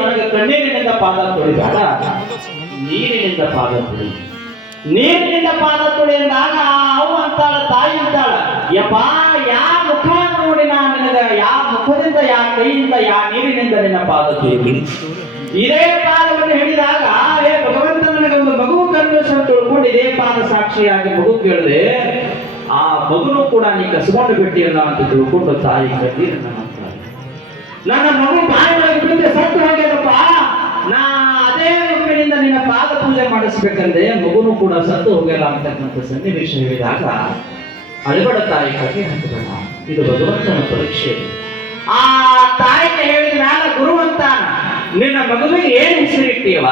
ನನಗೆ ಕಣ್ಣೀರಿನಿಂದ ಪಾದ ತೊಳಿಬೇಡ, ನೀರಿನಿಂದ ಪಾದ ತೊಳಿ. ನೀರಿನಿಂದ ಪಾದ ತೊಳಿ ಅಂದಾಗ ಅವು ಅಂತಾಳ, ತಾಯಿ ಅಂತಾಳ, ಯಪ್ಪ ಯಾವ ಮುಖ ನೋಡಿ ನಾನು ನಿನಗ ಯಾವ ಮುಖದಿಂದ ಯಾವ ಕೈಯಿಂದ ಯಾವ ನೀರಿನಿಂದ ನಿನ್ನ ಪಾದ ತೊಳಿ. ಇದೇ ಪಾದವನ್ನು ಹೇಳಿದಾಗ ಭಗವಂತ ನನಗೊಂದು ಮಗು ಕಣ್ಣು ತಿಳ್ಕೊಂಡು ಇದೇ ಪಾದ ಸಾಕ್ಷಿಯಾಗಿ ಮಗು ಕೇಳಿದೆ, ಆ ಮಗುನು ಕೂಡ ನೀ ಕಸ್ಕೊಂಡು ಬಿಟ್ಟಿಯಲ್ಲ ಅಂತ ತಿಳ್ಕೊಂಡು ತಾಯಿ ಕಣ್ಣೀರನ್ನ ನನ್ನ ಮಗು ಬಾಯಿ ಒಳಗೆ ಬಿಡುತ್ತೆ ಸತ್ತು ಹೋಗ್ಯದಪ್ಪ, ನಾ ಅದೇ ಮಗುವಿನಿಂದ ನಿನ್ನ ಪಾದ ಪೂಜೆ ಮಾಡಿಸ್ಬೇಕಂದ್ರೆ ಮಗುನು ಕೂಡ ಸತ್ತು ಹೋಗ್ಯಲ್ಲ ಅಂತಕ್ಕಂಥ ಸನ್ನಿವೇಶ ಹೇಳಿದಾಗ ಅಳಬಡ ತಾಯಿ ಕಥೆ ಹಾಕಬೇಡ, ಇದು ಭಗವಂತನ ಪರೀಕ್ಷೆ. ಆ ತಾಯಿಗೆ ಹೇಳಿದ ಮ್ಯಾಲ ಗುರು ಅಂತ ನಿನ್ನ ಮಗುವಿಗೆ ಏನ್ ಹೆಸರಿಟ್ಟೀವ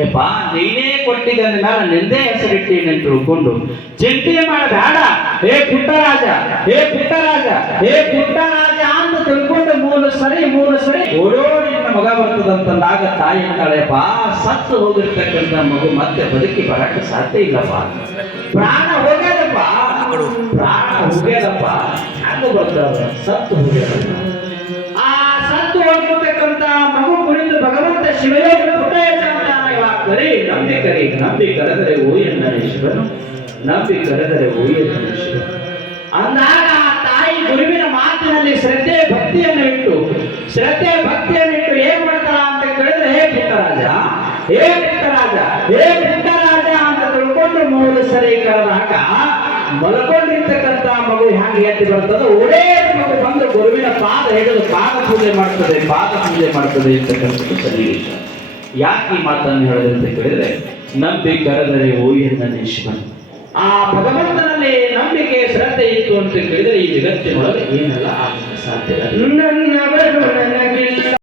ಯಪ್ಪ, ನೀನೇ ಕೊಟ್ಟಿದ್ದ ಮ್ಯಾಲ ನಿಂದೇ ಹೆಸರಿಟ್ಟೀನಿ ಅಂತ ತಿಳ್ಕೊಂಡು ಚಿಂತೆ ಮಾಡಬೇಡ. ಹೇ ಪುಟ್ಟರಾಜ, ಹೇ ಪುಟ್ಟರಾಜ, ಹೇ ಪುಟ್ಟರಾಜ ಅಂತ ತಿಳ್ಕೊಂಡು ಮೂರು ಸರಿ ಓಡೋ ನಿನ್ನ ಮಗ ಬರ್ತದಂತಂದಾಗ ತಾಯಿ ಅಂತಾಳೆಪ್ಪ, ಸತ್ತು ಹೋಗಿರ್ತಕ್ಕಂಥ ಮಗು ಮತ್ತೆ ಬದುಕಿ ಬರಕ್ಕೆ ಸಾಧ್ಯ ಇಲ್ಲಪ್ಪ, ಪ್ರಾಣ ಹೋಗ್ಯದಪ್ಪ, ಪ್ರಾಣ ಹೋಗ್ಯದಪ್ಪ, ಹ್ಯಾಂಗ ಬರ್ತದ ಸತ್ತು ಹೋಗ್ಯದಪ್ಪ. ಆ ಸತ್ತು ಹೋಗಿರ್ತಕ್ಕಂಥ ಮಗು ಕುರಿತು ಭಗವಂತ ಶಿವಯೋಗ ಪುಟ್ಟಯ್ಯ ಕರೆ ನಂಬಿ ಕರೆದರೆ ಓ ಎಂದನೆ ಶಿವನು, ನಂಬಿ ಕರೆದರೆ ಓ ಎಂದನೆ ಶಿವನು ಅಂದಾಗ ಆ ತಾಯಿ ಗುರುವಿನ ಮಾತಿನಲ್ಲಿ ಶ್ರದ್ಧೆ ಭಕ್ತಿಯನ್ನು ಇಟ್ಟು ಏನ್ ಮಾಡ್ತಾರ ಅಂತ ಕೇಳಿದ್ರೆ, ಹೇ ಪುಟ್ಟರಾಜ, ಹೇ ಪುಟ್ಟರಾಜ, ಹೇ ಪುಟ್ಟರಾಜ ಅಂತ ತಿಳ್ಕೊಂಡು ಮೂರು ಸರಿ ಕರೆದಾಗ ಮಲ್ಕೊಂಡಿರ್ತಕ್ಕಂಥ ಮಗು ಹ್ಯಾಂಗೆ ಎತ್ತಿ ಬರ್ತದೆ, ಒಡೇ ಮಗು ಬಂದು ಗುರುವಿನ ಪಾದ ಹಿಡಿದು ಪಾದ ಪೂಜೆ ಮಾಡ್ತದೆ ಅಂತಕ್ಕಂಥದ್ದು ಸನ್ನಿವೇಶ. ಯಾಕೆ ಈ ಮಾತನ್ನು ಹೇಳಿದೆ ಅಂತ ಕೇಳಿದ್ರೆ, ನಂಬಿ ಕರೆದರೆ ಓಯ್ಯನೇ ಶಿವನ್. ಆ ಭಗವಂತನಲ್ಲಿ ನಂಬಿಕೆ ಶ್ರದ್ಧೆ ಇತ್ತು ಅಂತ ಕೇಳಿದ್ರೆ ಈ ಜಗತ್ತಿನೊಳಗೆ ಏನೆಲ್ಲ ಆಗಕ್ಕೆ ಸಾಧ್ಯ.